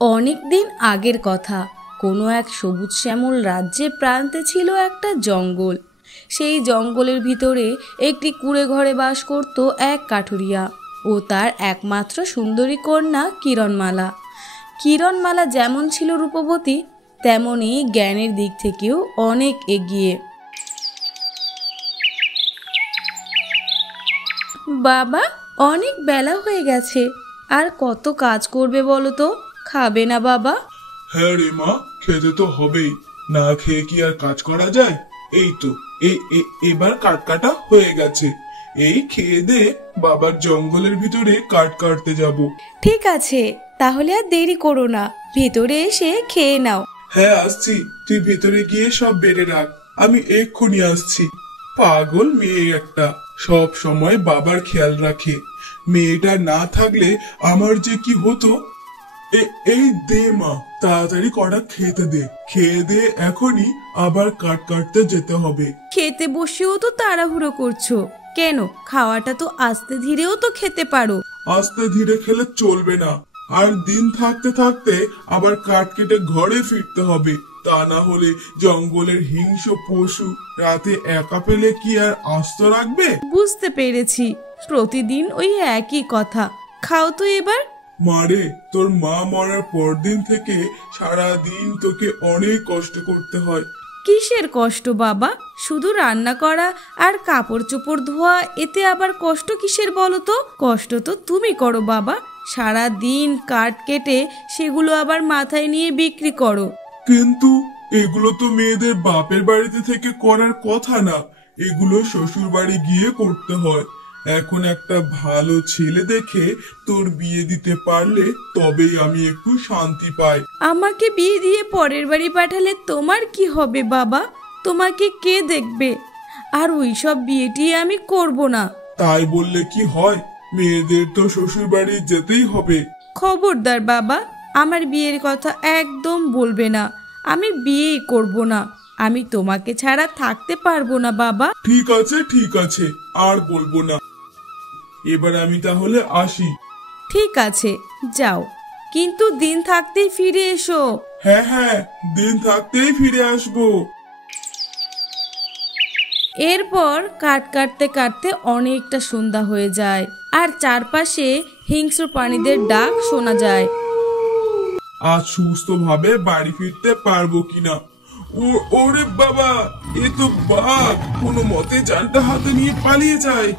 অনেক দিন আগের কথা। কোনো এক সবুজ শ্যামল রাজ্যের প্রান্তে ছিল একটা জঙ্গল। সেই জঙ্গলের ভিতরে একটি কুঁড়ে ঘরে বাস করত এক কাঠুরিয়া ও তার একমাত্র সুন্দরী কন্যা কিরণমালা। কিরণমালা যেমন ছিল রূপবতী, তেমনই জ্ঞানের দিক থেকেও অনেক এগিয়ে। বাবা, অনেক বেলা হয়ে গেছে, আর কত কাজ করবে বলো তো? খাবে না বাবা? হ্যাঁ রে মা, খেতে তো হবেই, না খেয়ে কি আর কাজ করা যায়? এই তো এবার কাঠ কাটা হয়ে গেছে, এই খেয়ে দে বাবার জঙ্গলের ভিতরে কাঠ কাটতে যাব। ঠিক আছে, তাহলে আর দেরি করো না, ভেতরে এসে খেয়ে নাও। হ্যাঁ আসছি, তুই ভেতরে গিয়ে সব বেড়ে রাখ, আমি এক্ষুনি আসছি। পাগল মেয়ে একটা, সব সময় বাবার খেয়াল রাখে। মেয়েটা না থাকলে আমার যে কি হতো। এই দে মা, তাড়াতাড়ি কটা খেতে দে, খেয়ে দে এখনই আবার কাট কাটতে যেতে হবে। খেতে বসেও তো তাড়াহুড়ো করছো কেন? খাওয়াটা তো আস্তে ধীরেও তো খেতে পারো। আস্তে ধীরে খেলে চলবে না, আর দিন থাকতে থাকতে আবার কাঠ কেটে ঘরে ফিরতে হবে। তা না হলে জঙ্গলের হিংস্র পশু রাতে একা পেলে কি আর আস্ত রাখবে? বুঝতে পেরেছি, প্রতিদিন ওই একই কথা। খাও তো এবার। মারে, তোর মা মরার পরদিন থেকে সারা দিন তোকে অনেক কষ্ট করতে হয়। কিসের কষ্ট বাবা? শুধু রান্না করা আর কাপড় চোপড় ধোয়া, এতে আবার কষ্ট কিসের বলো তো? কষ্ট তো তুমি করো বাবা, সারা দিন কাঠ কেটে সেগুলো আবার মাথায় নিয়ে বিক্রি করো। কিন্তু এগুলো তো মেয়েদের বাপের বাড়িতে থেকে করার কথা না, এগুলো শ্বশুর বাড়ি গিয়ে করতে হয়। এখন একটা ভালো ছেলে দেখে তোর বিয়ে দিতে পারলে তবেই আমি একটু শান্তি পাই। আমাকে বিয়ে দিয়ে পরের বাড়ি পাঠালে তোমার কি হবে বাবা? তোমাকে কে দেখবে? আর ওইসব বিয়েটি আমি করব না। তাই বললে কি হয়? মেয়েদের তো শ্বশুর বাড়ি যেতেই হবে। খবরদার বাবা, আমার বিয়ের কথা একদম বলবে না। আমি বিয়েই করব না। আমি তোমাকে ছাড়া থাকতে পারবো না বাবা। ঠিক আছে ঠিক আছে, আর বলবো না। এবার আমি তাহলে আসি। ঠিক আছে, যাও, কিন্তু দিন থাকতেই ফিরে এসো। হ্যাঁ হ্যাঁ, দিন থাকতেই ফিরে আসবো। এরপর কাঠ কাটতে কাটতে অনেকটা সন্ধ্যা হয়ে যায়, আর চারপাশে হিংস্র প্রাণীদের ডাক শোনা যায়। আজ সুস্থভাবে বাড়ি ফিরতে পারবো কিনা। ওরে বাবা, এ তো বাঘ, কোনো মতে জানটা হাতে নিয়ে পালিয়ে যায়।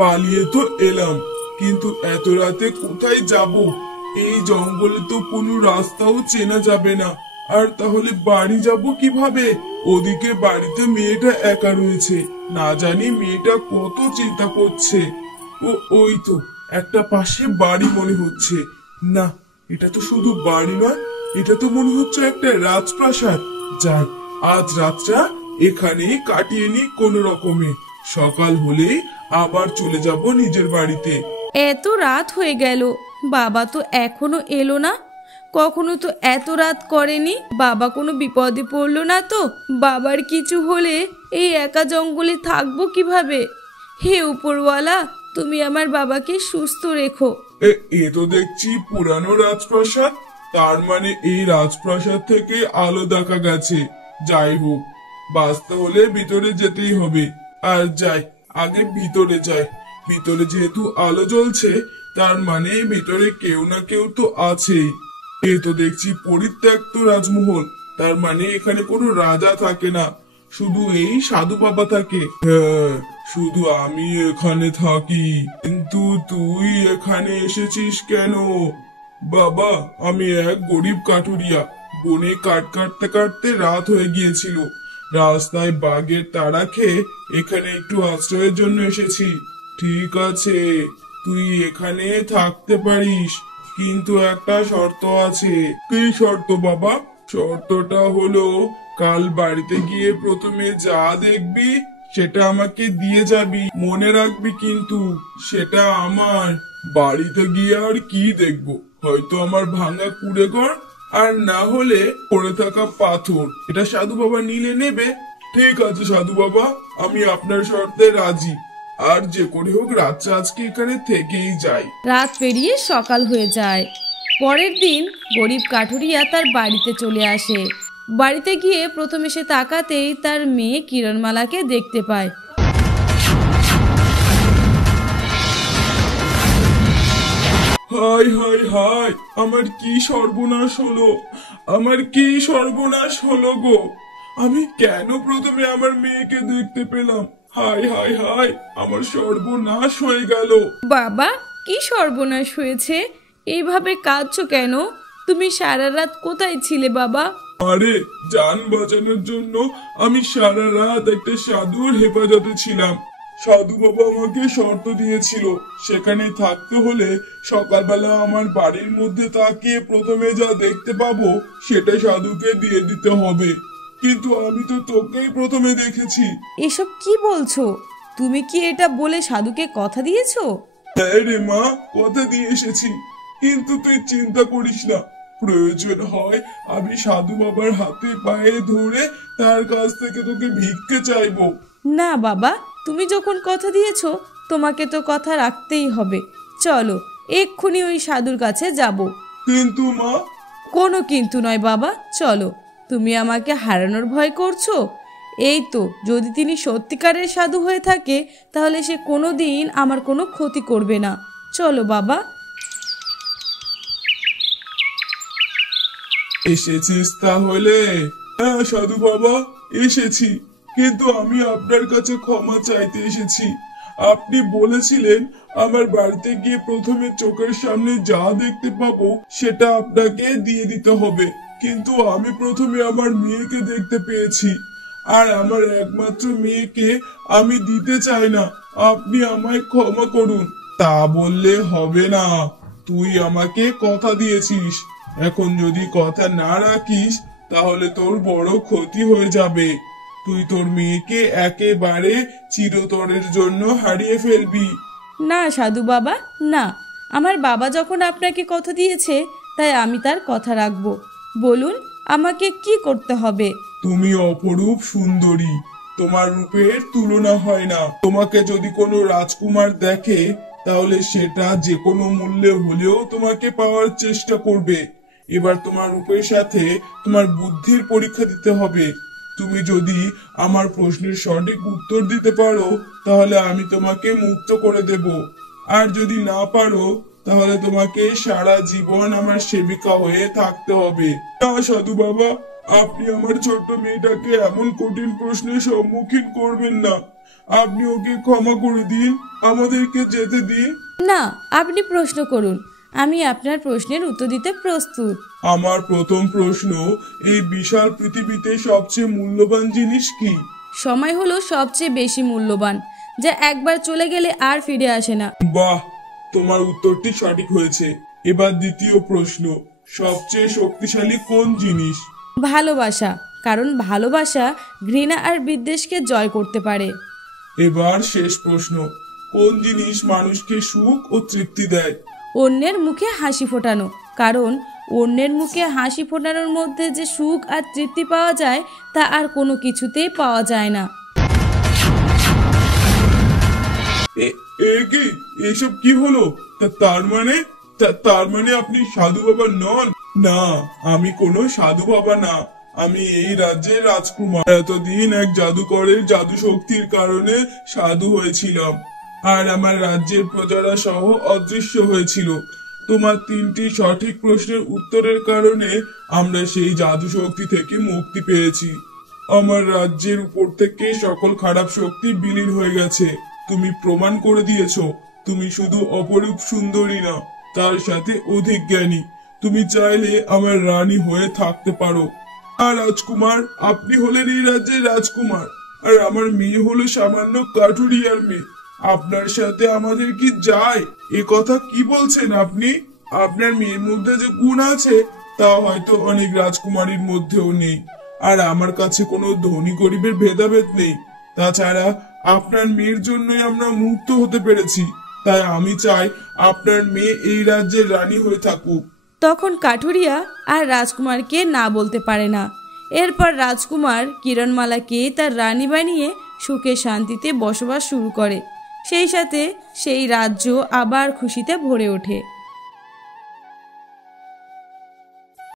পালিয়ে তো এলাম, কিন্তু এত রাতে কোথায় যাব? এই জঙ্গলে তো কোনো রাস্তাও চেনা যাবে না। আর তাহলে বাড়ি যাব কিভাবে? ওদিকে বাড়িতে মেয়েটা একা রয়েছে, না জানি মেয়েটা কত চিন্তা করছে। ওই তো একটা পাশে বাড়ি মনে হচ্ছে। না, এটা তো শুধু বাড়ি নয়, এটা তো মনে হচ্ছে একটা রাজপ্রাসাদ। যাই, আজ রাতটা এখানেই কাটিয়ে নি কোনো রকমে, সকাল হলেই আবার চলে যাব নিজের বাড়িতে। এত রাত হয়ে গেল, বাবা তো এখনো এলো না। কখনো তো এত রাত করেনি। বাবা কোনো বিপদে পড়লো না তো? বাবার কিছু হলে এই একা জঙ্গলে থাকবো কিভাবে? হে উপরওয়ালা, তুমি আমার বাবাকে সুস্থ রেখো। এ তো দেখছি পুরানো রাজপ্রাসাদ, তার মানে এই রাজপ্রাসাদ থেকে আলো দেখা গেছে। যাই হোক, বাঁচতে হলে ভিতরে যেতেই হবে। আর যাই, আগে ভিতরে যাই। ভিতরে যেহেতু আলো জ্বলছে, তার মানে ভিতরে কেউ না কেউ তো আছেই। এ তো দেখছি পরিত্যক্ত রাজমহল, তার মানে এখানে কোনো রাজা থাকে না, শুধু এই সাধু বাবা থাকে। হ্যাঁ, শুধু আমি এখানে থাকি। কিন্তু তুই এখানে এসেছিস কেন? বাবা, আমি এক গরিব কাঠুরিয়া, বনে কাঠ কাটতে কাটতে রাত হয়ে গিয়েছিল। রাস্তায় বাঘের তাড়া খেয়ে এখানে একটু আশ্রয়ের জন্য এসেছি। ঠিক আছে, তুই এখানে থাকতে পারিস, কিন্তু একটা শর্ত আছে। কি শর্ত বাবা? শর্তটা হলো, কাল বাড়িতে গিয়ে প্রথমে যা দেখবি সেটা আমাকে দিয়ে যাবি, মনে রাখবি কিন্তু সেটা আমার। বাড়িতে গিয়ে আর কি দেখবো? হয়তো আমার ভাঙা কুড়ে ঘর, আর না হলে পড়ে থাকা পাথর। এটা সাধু বাবা নিলে নেবে। ঠিক আছে সাধু বাবা, আমি আপনার শর্তে রাজি। আর যে করে হোক রাতটা আজকে এখানে থেকেই যাই। রাত পেরিয়ে সকাল হয়ে যায়। পরের দিন গরিব কাঠুরিয়া তার বাড়িতে চলে আসে। বাড়িতে গিয়ে প্রথমে সে তাকাতেই তার মেয়ে কিরণমালাকে দেখতে পায়। হায় হায় হায়, আমার কি সর্বনাশ হলো, আমার কি সর্বনাশ হলো গো। আমি কেন প্রথমে আমার মেয়েকে দেখতে পেলাম? হায় হায় হায়, আমার সর্বনাশ হয়ে গেল। বাবা, কি সর্বনাশ হয়েছে? এইভাবে কাঁদছো কেন? তুমি সারা রাত কোথায় ছিলে বাবা? আরে, জান বাঁচানোর জন্য আমি সারা রাত একটা সাধুর হেফাজতে ছিলাম। সাধু বাবা আমাকে শর্ত দিয়েছিল, সেখানে থাকতে হলে সকালবেলা আমার বাড়ির মধ্যে তাকিয়ে প্রথমে যা দেখতে পাবো সেটা সাধুকে দিয়ে দিতে হবে। কিন্তু আমি তো তোকেই প্রথমে দেখেছি। এসব কি বলছো? তুমি কি এটা বলে সাধুকে কথা দিয়েছো? হ্যাঁ রে মা, কথা দিয়ে এসেছি। কিন্তু তুই চিন্তা করিস না, প্রয়োজন হয় আমি সাধু বাবার হাতে পায়ে ধরে তার কাছ থেকে তোকে ভিক্ষে চাইবো। না বাবা, তুমি যখন কথা দিয়েছো তোমাকে তো কথা রাখতেই হবে। চলো এক্ষুনি ওই সাধুর কাছে যাব। কিন্তু মা। কোনো কিন্তু নয় বাবা, চলো। তুমি আমাকে হারানোর ভয় করছো? এই তো, যদি তিনি সত্যিকারের সাধু হয়ে থাকে তাহলে সে কোনো দিন আমার কোনো ক্ষতি করবে না। চলো বাবা। এসেছিস তাহলে? হ্যাঁ সাধু বাবা, এসেছি। কিন্তু আমি আপনার কাছে ক্ষমা চাইতে এসেছি। আপনি বলেছিলেন আমার বাড়িতে গিয়ে প্রথমে চোখের সামনে যা দেখতে পাবো সেটা আপনাকে দিয়ে দিতে হবে। কিন্তু আমি প্রথমে আমার মেয়েকে দেখতে পেয়েছি, আর আমার একমাত্র মেয়েকে আমি দিতে চাই না। আপনি আমায় ক্ষমা করুন। তা বললে হবে না, তুই আমাকে কথা দিয়েছিস। এখন যদি কথা না রাখিস তাহলে তোর বড় ক্ষতি হয়ে যাবে। তুই তোর মেয়েকে একেবারে চিরতরের জন্য হারিয়ে ফেলবি। না সাধু বাবা, না। আমার বাবা যখন আপনাকে কথা দিয়েছে তাই আমি তার কথা রাখবো। বলুন আমাকে কি করতে হবে? তুমি অপরূপ সুন্দরী, তোমার রূপের তুলনা হয় না। তোমাকে যদি কোনো রাজকুমার দেখে তাহলে সেটা যে কোনো মূল্যে হলেও তোমাকে পাওয়ার চেষ্টা করবে। এবার তোমার রূপের সাথে তোমার বুদ্ধির পরীক্ষা দিতে হবে। তুমি যদি আমার প্রশ্নের সঠিক উত্তর দিতে পারো তাহলে আমি তোমাকে মুক্ত করে দেব, আর যদি না পারো তাহলে তোমাকে সারা জীবন আমার সেবিকা হয়ে থাকতে হবে। না সাধু বাবা, আপনি আমার ছোট্ট মেয়েটাকে এমন কঠিন প্রশ্নের সম্মুখীন করবেন না। আপনি ওকে ক্ষমা করে দিন, আমাদেরকে যেতে দিন। না, আপনি প্রশ্ন করুন, আমি আপনার প্রশ্নের উত্তর দিতে প্রস্তুত। আমার প্রথম প্রশ্ন, এই বিশাল পৃথিবীতে সবচেয়ে মূল্যবান জিনিস কি? সময় হলো সবচেয়ে বেশি মূল্যবান, যা একবার চলে গেলে আর ফিরে আসে না। বাহ, তোমার উত্তরটি সঠিক হয়েছে। এবার দ্বিতীয় প্রশ্ন, সবচেয়ে শক্তিশালী কোন জিনিস? ভালোবাসা, কারণ ভালোবাসা ঘৃণা আর বিদ্বেষকে জয় করতে পারে। এবার শেষ প্রশ্ন, কোন জিনিস মানুষকে সুখ ও তৃপ্তি দেয়? অন্যের মুখে হাসি ফোটানো, কারণ অন্যের মুখে হাসি ফোটানোর মধ্যে যে সুখ আর তৃপ্তি পাওয়া যায় তা আর কোনো কিছুতেই পাওয়া যায় না। কি এসব কি হলো? তার মানে আপনি সাধু বাবা নন? না, আমি কোনো সাধু বাবা না, আমি এই রাজ্যের রাজকুমার। এতদিন এক জাদুকরের জাদু শক্তির কারণে সাধু হয়েছিলাম, আর আমার রাজ্যের প্রজারা সহ অদৃশ্য হয়েছিল। তোমার 3টি সঠিক প্রশ্নের উত্তরের কারণে আমরা সেই জাদু শক্তি থেকে মুক্তি পেয়েছি। আমার রাজ্যের উপর থেকে সকল খারাপ শক্তি বিলীন হয়ে গেছে। তুমি প্রমাণ করে দিয়েছো তুমি শুধু অপরূপ সুন্দরী না, তার সাথে অধিক জ্ঞানী। তুমি চাইলে আমার রানী হয়ে থাকতে পারো। আর রাজকুমার, আপনি হলেন এই রাজ্যের রাজকুমার, আর আমার মেয়ে হলো সামান্য কাঠুরিয়ার মেয়ে। আপনার সাথে আমাদের কি যায়? এ কথা কি বলছেন আপনি? আপনার মেয়ের মধ্যে যে গুণ আছে তা হয়তো অনেক রাজকুমারীর মধ্যেও নেই। আর আমার কাছে কোনো ধনী গরিবের ভেদাভেদ নেই। তাছাড়া আপনার মেয়ের জন্যই আমরা মুক্ত হতে পেরেছি। তাই আমি চাই আপনার মেয়ে এই রাজ্যের রানী হয়ে থাকুক। তখন কাঠুরিয়া আর রাজকুমারকে না বলতে পারে না। এরপর রাজকুমার কিরণমালাকে তার রানী বানিয়ে সুখে শান্তিতে বসবাস শুরু করে। সেই সাথে সেই রাজ্য আবার খুশিতে ভরে ওঠে।